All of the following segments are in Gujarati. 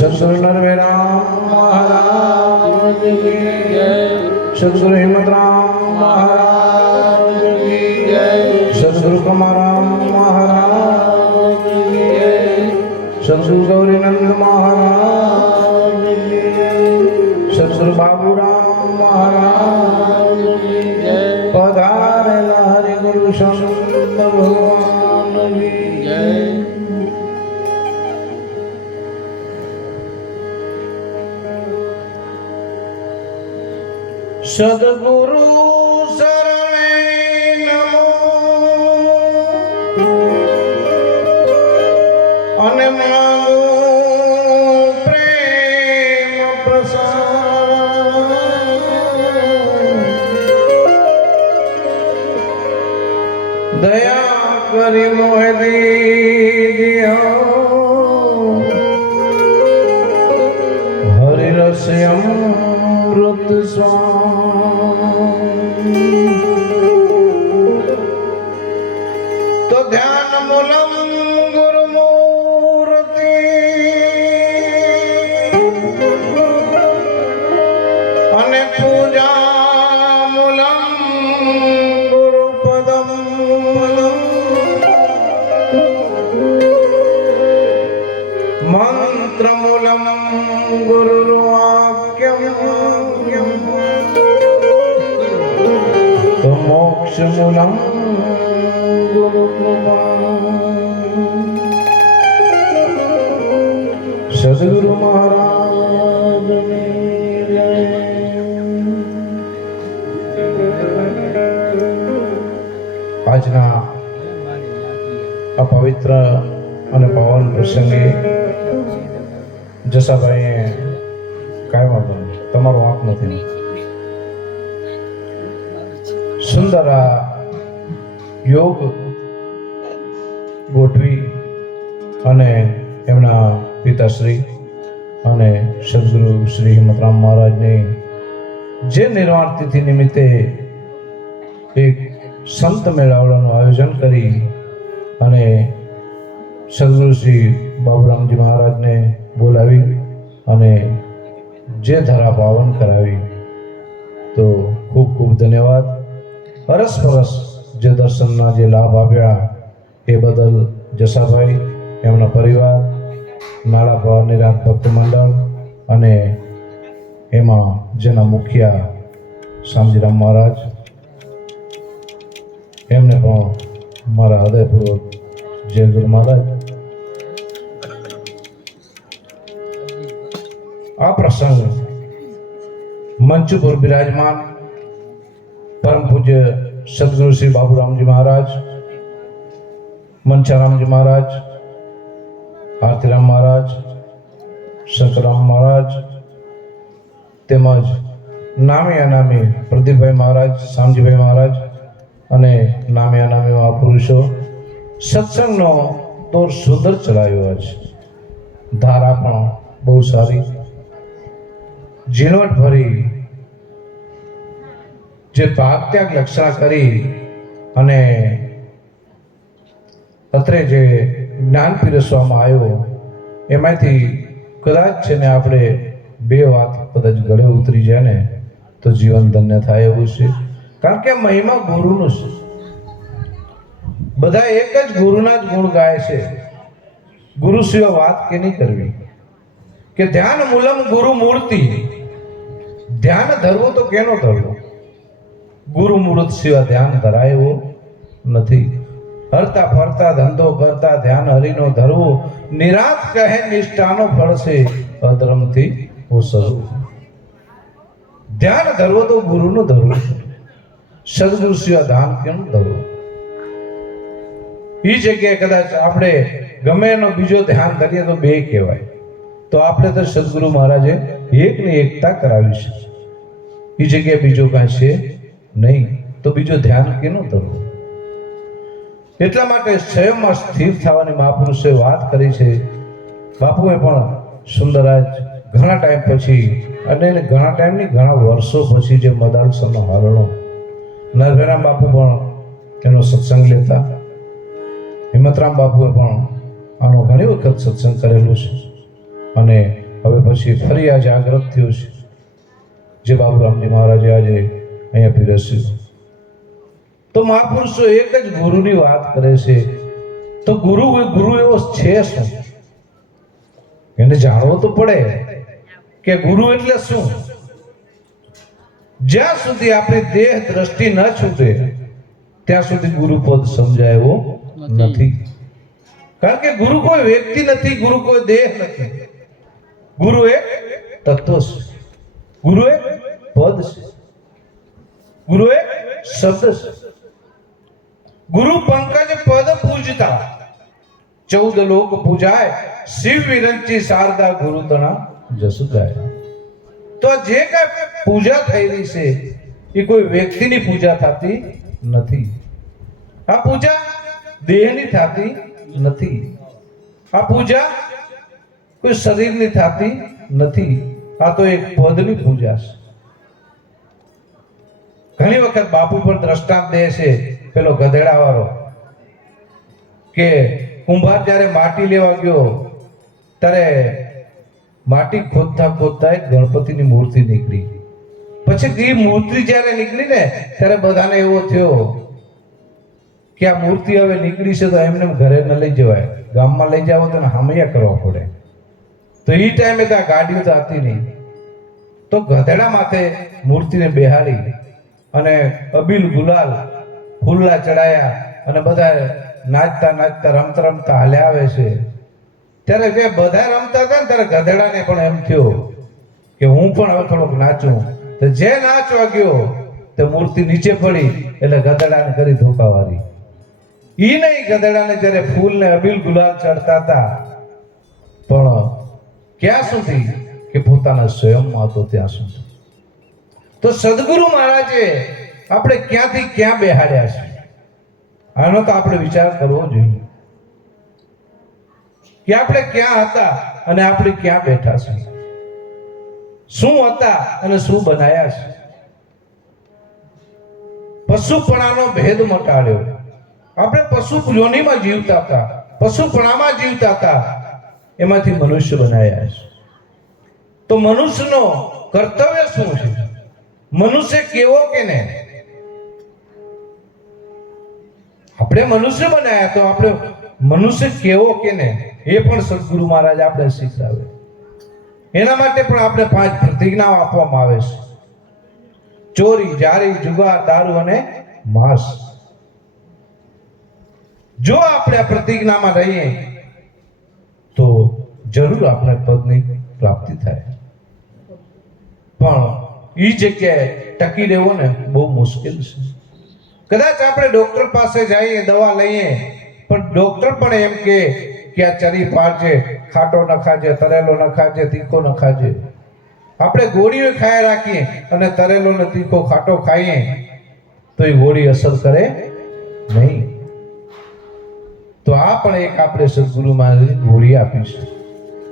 સદગુરુ નરવેરામ મહારાજ જય સદગુરુ હિંમતરામ મહારાજ જય સદગુરુ કમારામ મહારાજ જય સદગુરુ ગૌરીનંદ મહારાજ જય સદગુરુ બાબુરામ મહારાજ જય પધારેલા હરિ ગુરુ સંત ભગવાન સદગુરુ શરણે નમો અને માંગો પ્રેમ પ્રસાદ દયા કરી મોહે સદગુરુ મહારાજ આજના આ પવિત્ર અને પાવન પ્રસંગે જસાભાઈએ સુંદર યોગ ગોઠવી અને એમના પિતાશ્રી અને સદગુરુ શ્રી હિંમતરામ મહારાજની જે નિર્વાણ તિથિ નિમિત્તે એક સંત મેળાવડાનું આયોજન કરી અને સદગુરુ શ્રી બાબુરામજી મહારાજને બોલાવી અને જે ધારા પાવન કરાવી, તો ખૂબ ખૂબ ધન્યવાદ. અરસ પરસ જે દર્શનના જે લાભ આપ્યા, એ બદલ જસાભાઈ, એમના પરિવાર, નાળા ભવા નિરાત ભક્ત મંડળ અને એમાં જેના મુખિયા શામજીરામ મહારાજ, એમને પણ મારા હૃદયપૂર્વક જય ગુરુ મહારાજ. આ પ્રસંગ મંચ પર બિરાજમાન પરમ પૂજ્ય સદગુરુ શ્રી બાબુરામજી મહારાજ મંચારામજી મહારાજ, આરતીરામ મહારાજ, શંકરરામ મહારાજ, તેમજ નામે અનામે પ્રદીપભાઈ મહારાજ, શામજીભાઈ મહારાજ અને નામે અનામે મહાપુરુષો સત્સંગનો દોર સુંદર ચલાવ્યો છે. ધારા પણ બહુ સારી ઝીણવટ ભરી, જે ભાગ ત્યાગ રક્ષા કરી અને અત્રે જે જ્ઞાન પીરસવામાં આવ્યો, એમાંથી કદાચ છે ને આપણે બે વાત કદાચ ગળે ઉતરી જાય ને, તો જીવન ધન્ય થાય એવું છે. કારણ કે મહિમા ગુરુનું છે. બધા એક જ ગુરુના જ ગુણ ગાય છે. ગુરુ સિવાય વાત કે નહીં કરવી? કે ધ્યાન મૂલમ ગુરુ મૂર્તિ. ધ્યાન ધરવું તો કેનો ધરવું? ગુરુ મૂર્ત સિવાય ધ્યાન ધરાય નથી. હરતા ફરતા, ધંધો કરતા, ધ્યાન હરિનો ધરવું, નિરાત કહે, નિષ્ઠાનો ફળ છે અધર્મથી ઓસરવું. ધ્યાન ધરવું તો ગુરુનું ધરવું સદગુરુ સિવાય ધ્યાન કેમ ધરવું? એ જગ્યાએ કદાચ આપણે ગમે એનો બીજો ધ્યાન કરીએ તો બે કહેવાય. તો આપણે તો સદગુરુ મહારાજે એકની એકતા કરાવી છે એ જગ્યાએ બીજો કાંઈ છે નહીં, તો બીજો ધ્યાન કેનું ધરવું એટલા માટે સ્વયંમાં સ્થિર થવાની મહાપુરુષે વાત કરી છે. બાપુએ પણ સુંદરાજ ઘણા ટાઈમ પછી અને ઘણા ટાઈમની ઘણા વર્ષો પછી જે મદાલસરનો હરણો, નરભેરામ બાપુ પણ એનો સત્સંગ લેતા. હિંમતરામ બાપુએ પણ આનો ઘણી વખત સત્સંગ કરેલો છે. અને હવે પછી ફરી આ જાગૃત થયું છે. જે બાબુરામજી મહારાજે આજે અહીંયા પીરસ્યું. તો મહાપુરુષો એક જ ગુરુની વાત કરે છે. તો ગુરુ ગુરુ એવો છે શું? એને જાણવો તો પડે કે ગુરુ એટલે શું? જ્યાં સુધી આપણી દેહ દ્રષ્ટિ ન છૂટે ત્યાં સુધી ગુરુ પદ સમજાય એવો નથી. કારણ કે ગુરુ કોઈ વ્યક્તિ નથી ગુરુ કોઈ દેહ નથી. ગુરુ એક તત્વ છે. ગુરુ એક પદ છે ગુરુ એક શબ્દ છે ગુરુ પંકજ પદ પૂજતા ચૌદ લોક પૂજાય શિવ વિરંચી શારદા ગુરુ તણા જસુ ગાય તો જે કઈ પૂજા થઈ રહી છે એ કોઈ વ્યક્તિની પૂજા થતી નથી આ પૂજા દેહની થતી નથી આ પૂજા કોઈ શરીરની થતી નથી આ તો એક પદની પૂજા છે. ઘણી વખત બાપુ પણ દ્રષ્ટાંત દે છે પેલો ગધેડા વાળો કે કુંભાર જ્યારે માટી લેવા ગયો, ત્યારે માટી ખોદતા ખોદતા એક ગણપતિની મૂર્તિ નીકળી. પછી એ મૂર્તિ જ્યારે નીકળી ને, ત્યારે બધાને એવો થયો કે આ મૂર્તિ હવે નીકળી છે તો એમને એમ ઘરે ન લઈ જવાય. ગામમાં લઈ જાવ તો હામૈયા કરવા પડે. તો એ ટાઈમે ત્યાં ગાડીઓ તો હતી નહીં. તો ગધેડા માથે મૂર્તિને બેહાડી અને અબીલ ગુલાલ ફૂલના ચડાયા અને બધા નાચતા નાચતા રમતા રમતા હાલ્યા આવે છે. ત્યારે જે બધા રમતા હતા ને ત્યારે ગધેડાને પણ એમ થયો કે હું પણ હવે થોડોક નાચું. તો જે નાચવા ગયો તે મૂર્તિ નીચે પડી એટલે ગધેડાને કરી ધોકાવારી ઈ નહીં ગધેડાને જ્યારે ફૂલને અબીલ ગુલાલ ચડતા હતા. પણ ક્યાં સુધી કે પોતાના સ્વયંમાં હતો ત્યાં સુધી તો સદગુરુ મહારાજે આપણે ક્યાંથી ક્યાં બેહાડ્યા છે? આનો તો આપણે વિચાર કરવો જોઈએ. કે આપણે ક્યાં હતા અને આપણે ક્યાં બેઠા છે? શું હતા અને શું બનાયા છે? પશુપણાનો ભેદ મટાડ્યો. આપણે પશુ યોનીમાં જીવતા હતા, પશુપણામાં જીવતા હતા. એમાંથી મનુષ્ય બનાવ્યા છે. તો મનુષ્યનો કર્તવ્ય શું છે? મનુષ્ય કેવો કે ને આપણે મનુષ્ય બનાવ્યા તો આપણે મનુષ્ય કેવો કે ને એ પણ સદગુરુ મહારાજ આપણે શીખવાડે. એના માટે પણ આપણે પાંચ પ્રતિજ્ઞાઓ આપવામાં આવે છે. ચોરી, જારી, જુગાર, દારૂ અને માંસ. જો આપણે પ્રતિજ્ઞામાં રહીએ તો જરૂર આપણે પદની પ્રાપ્તિ થાય. પણ એ જગ્યાએ ટકી રહેવો ને બહુ મુશ્કેલ છે. કદાચ આપણે ડોક્ટર પાસે જઈએ, દવા લઈએ, પણ ડોક્ટર પણ એમ કે કે આ ચરી પાડજે ખાટો ન ખાજે, તરેલો ન ખાજે, તીખો ન ખાજે. આપણે ગોળીઓ ખાયા રાખીએ અને તરેલો ને તીખો ખાટો ખાઈએ, તો એ ગોળી અસર કરે નહીં. તો આ પણ એક આપણે સદગુરુ મહારાજ ગોળી આપી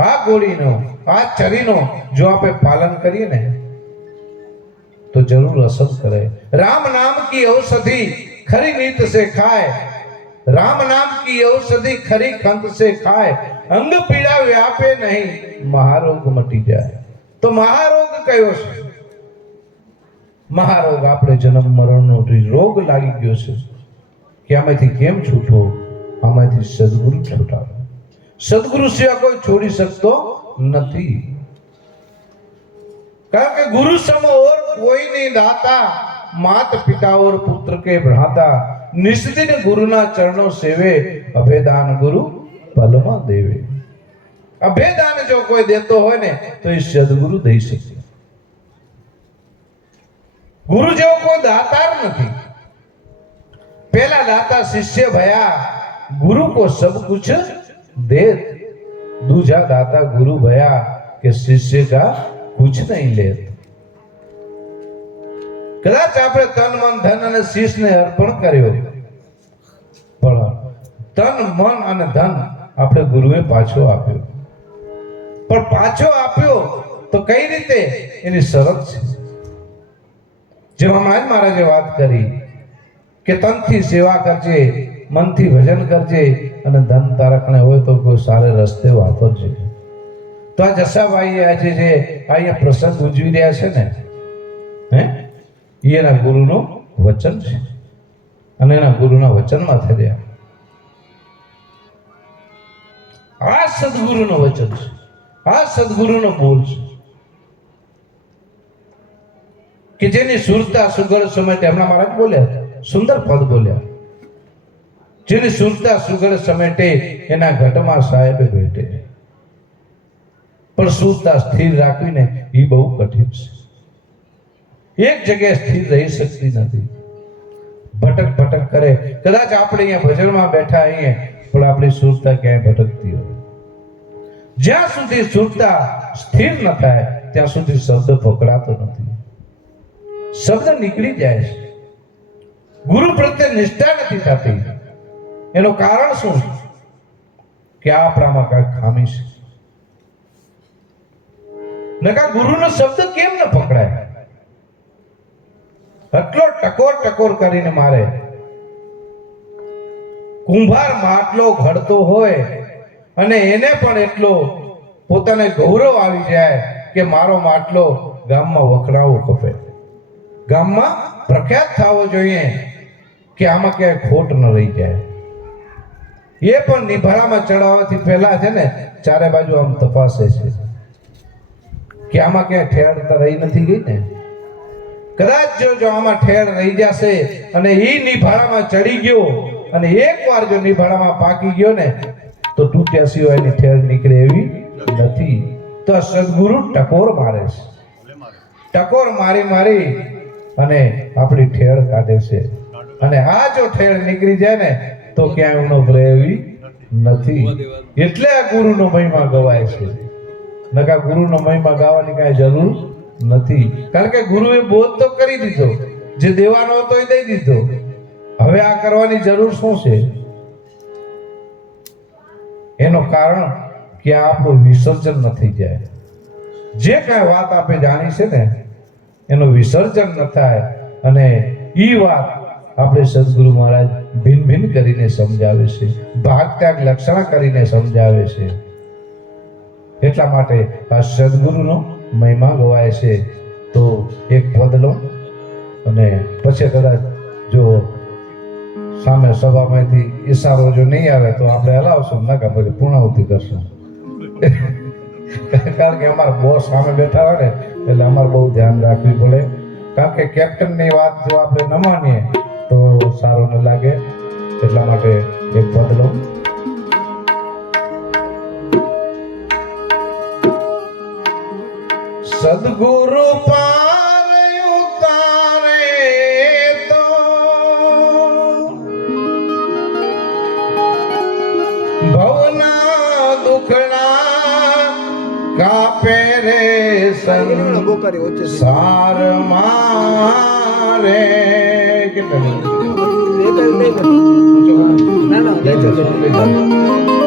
આ ગોળીનો, આ ચરીનો જો આપણે પાલન કરીએ ને, તો જરૂર અસર કરે. રામ નામ કી ઔષધિ ખરી નીત સે ખાય. રામ નામ કી ઔષધિ ખરી ખંત સે ખાય. અંગ પીડા વ્યાપે નહીં, મહારોગ મટી જાય. તો મહારોગ કયો છે? મહારોગ આપણે જન્મ મરણનો રોગ લાગી ગયો છે, કે આમાંથી કેમ છૂટવો આમાંથી સદગુરુ છૂટાડો સદગુરુ સિવાય કોઈ છોડી શકતો નથી કારણ કે ગુરુ સમ ઓર કોઈ નહીં દાતા માત પિતા ઓર પુત્ર કે ભ્રાતા નિષ્ઠિત ગુરુના ચરણો સેવે અભેદાન ગુરુ પલમાં દેવે અભેદાન જો કોઈ દેતો હોય ને તો એ સદગુરુ દઈ શકે ગુરુ જેવો કોઈ દાતાર નથી પેલા દાતા શિષ્ય ભયા ગુરુ કો સબ કુછ દે दूजा दाता गुरु भया કે શિષ્ય કા કુછ નહીં લે કદાચ આપણે તન મન ધન અને શીશને અર્પણ કર્યો પણ તન મન અને ધન આપણે ગુરુએ પાછો આપ્યો પણ પાછો આપ્યો તો કઈ રીતે એની શરત છે જેમ હમણાં જ મહારાજે વાત કરી કે તનથી સેવા કરજે મનથી ભજન કરજે અને ધન તારકને હોય તો કોઈ સારે રસ્તે વાપરજે તો આ જસાભાઈ આજે જે અહીંયા પ્રસંગ ઉજવી રહ્યા છે ને, હે? એના ગુરુનું વચન છે. અને એના ગુરુના વચનમાં થઈ રહ્યા. આ સદગુરુનું વચન છે. આ સદગુરુનો બોલ છે. કે જેની સુરતા સુગર સમય તેમના મહારાજ બોલ્યા સુંદર પદ બોલ્યા જેની સુરતા સુગર સમેટે, એના ઘટમાં સાહેબે ભેટે. પણ સુરતા સ્થિર રાખવીને એ બહુ કઠિન છે. એક જગ્યાએ સ્થિર રહી શકતી નથી. ભટક ભટક કરે. કદાચ આપણે અહીંયા ભજનમાં બેઠા અહીંયા પણ આપણી સુરતા ક્યાંય ભટકતી હોય. જ્યાં સુધી સુરતા સ્થિર ન થાય, ત્યાં સુધી શબ્દ પકડાતો નથી. શબ્દ નીકળી જાય છે. ગુરુ પ્રત્યે નિષ્ઠા નથી થતી. એનું કારણ શું કે આપણામાં કાંઈક ખામી છે. નકા ગુરુનો શબ્દ કેમ ન પકડાય? એટલો ટકોર ટકોર કરીને મારે કુંભાર માટલો ઘડતો હોય અને એને પણ એટલો પોતાને ગૌરવ આવી જાય કે મારો માટલો ગામમાં વખણાવો ખપે. ગામમાં પ્રખ્યાત થવો જોઈએ કે આમાં ક્યાંય ખોટ ન રહી જાય. એ પણ નિભારામાં ચડાવવાથી પહેલા છે ને, ચારે બાજુ આમ તપાસે છે. કે આમાં ક્યાંય ઠેર તો રહી નથી ગઈ ને? કદાચ જો જો આમાં ઠેર રહી જશે અને એ નિભાળામાં ચડી ગયો અને એકવાર જો નિભાળામાં પાકી ગયો ને, તો તૂટ્યા સિવાયની ઠેર નીકળે એવી નથી. તો સદગુરુ ટકોર મારે છે. ટકોર મારી મારી અને આપણી ઠેર કાઢે છે. અને આ જો ઠેર નીકળી જાય ને તો ક્યાંય ઉનો ભરે એવી નથી એટલે આ ગુરુનો મહિમા ગવાય છે. નકા ગુરુનો મહિમા ગાવાની કાંઈ જરૂર નથી. કારણ કે ગુરુએ બોધ તો કરી દીધો. જે દેવાનો હતો એ દઈ દીધો. હવે આ કરવાની જરૂર શું છે? એનો કારણ કે આ આપણું વિસર્જન ન થઈ જાય. જે કાંઈ વાત આપણે જાણી છે ને એનું વિસર્જન ન થાય. અને ઈ વાત આપણે સદગુરુ મહારાજ ભિન્ન ભિન્ન કરીને સમજાવે છે ભાગ ત્યાગ લક્ષણા કરીને સમજાવે છે. એટલા માટે આ સદગુરુનો મહિમા ગવાય છે. તો એક પદ લો અને પછી કદાચ જો સામે સભામાંથી ઈશારો જો નહીં આવે તો આપણે હલાવશું ના પછી પૂર્ણાવતી કરશું. કારણ કે અમારા બોસ સામે બેઠા હોય ને, એટલે અમારે બહુ ધ્યાન રાખવી પડે. કારણ કે કેપ્ટનની વાત જો આપણે ન માનીએ તો સારું ન લાગે એટલા માટે એક પદ લો. સદગુરુ પાર ઉતારે તો ભવના દુખડા કાપે રે છે. સંસાર મારે. નહીં કરતો. ના ના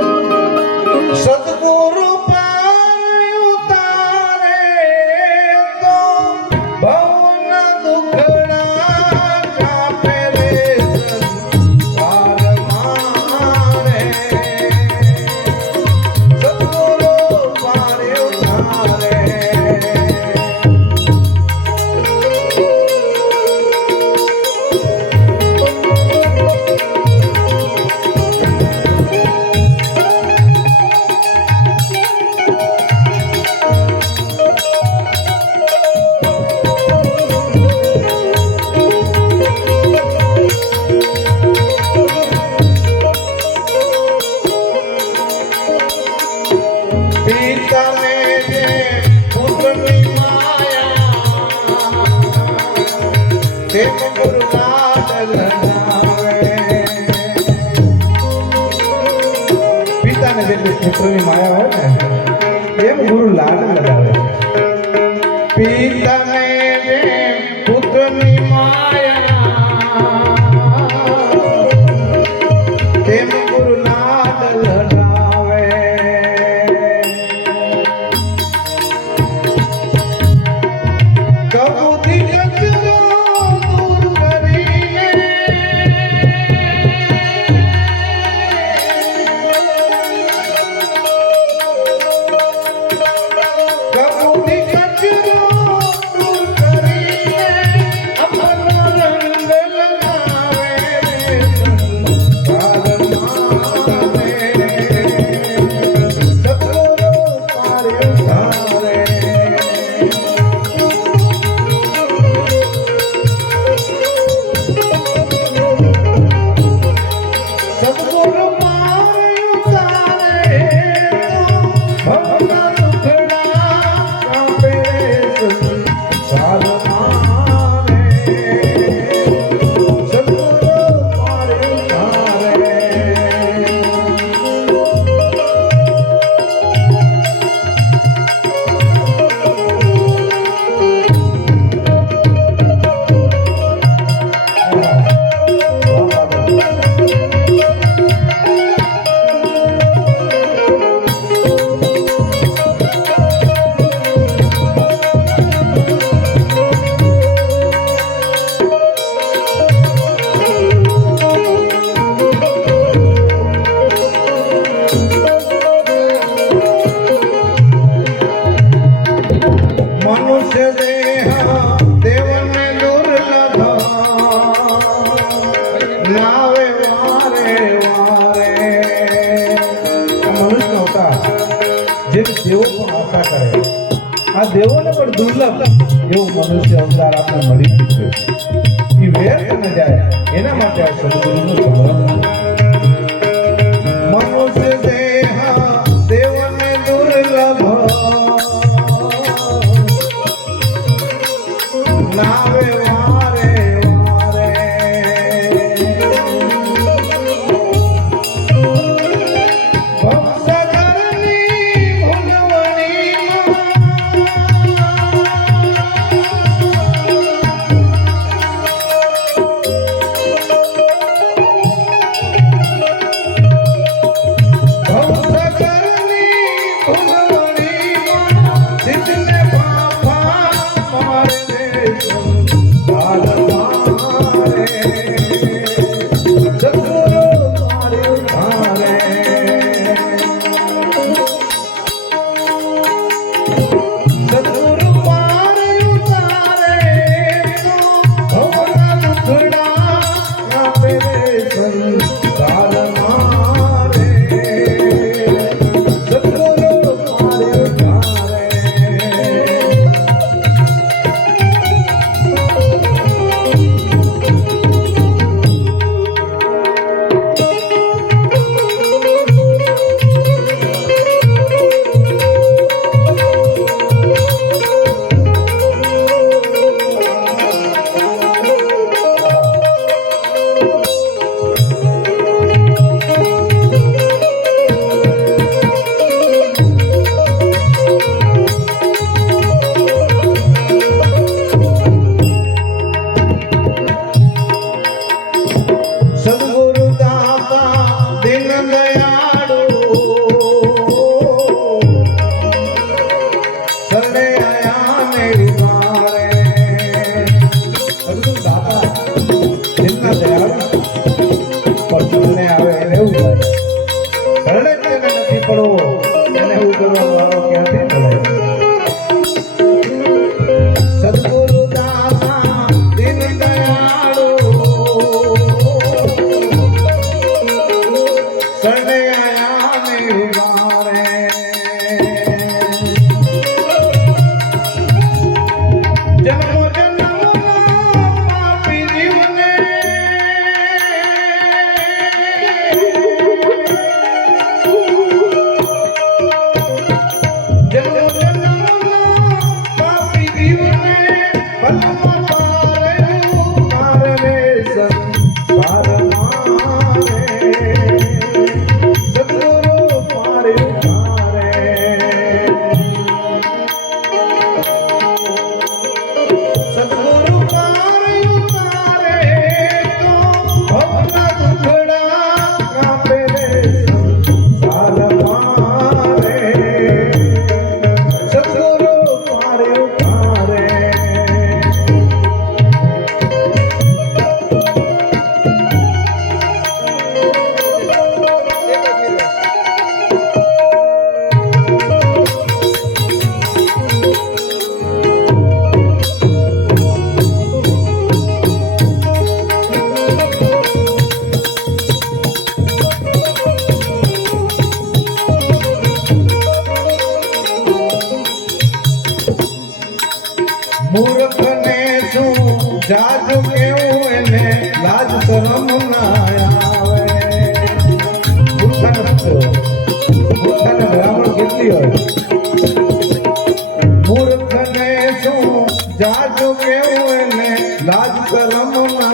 જાજુ કેવું એને લાજ કરમ ના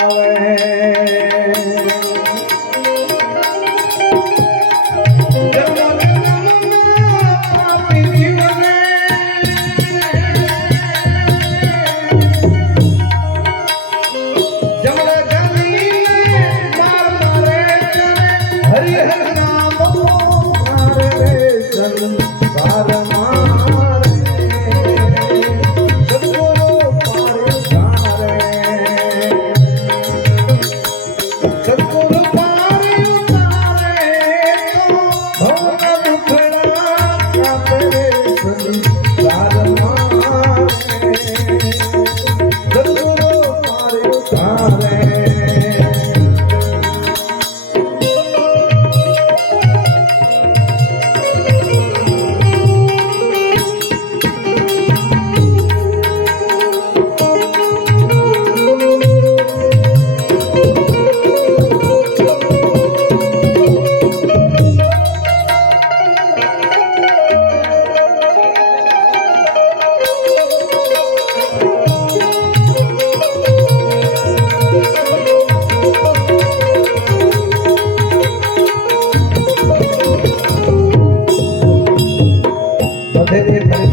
આવે.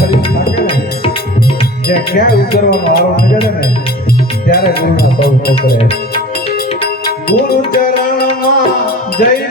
શરીર થાકે ને જ્યાં ક્યાંય ઉતરવાનો આરો ન જડે ને ત્યારે ગુરુના પગ પકડે ગુરુ ચરણમાં જય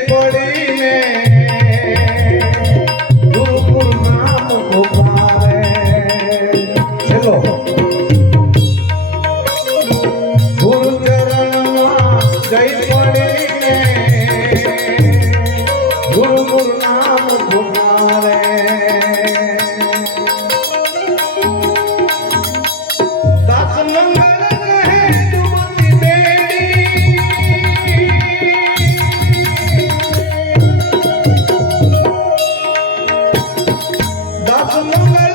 Oh,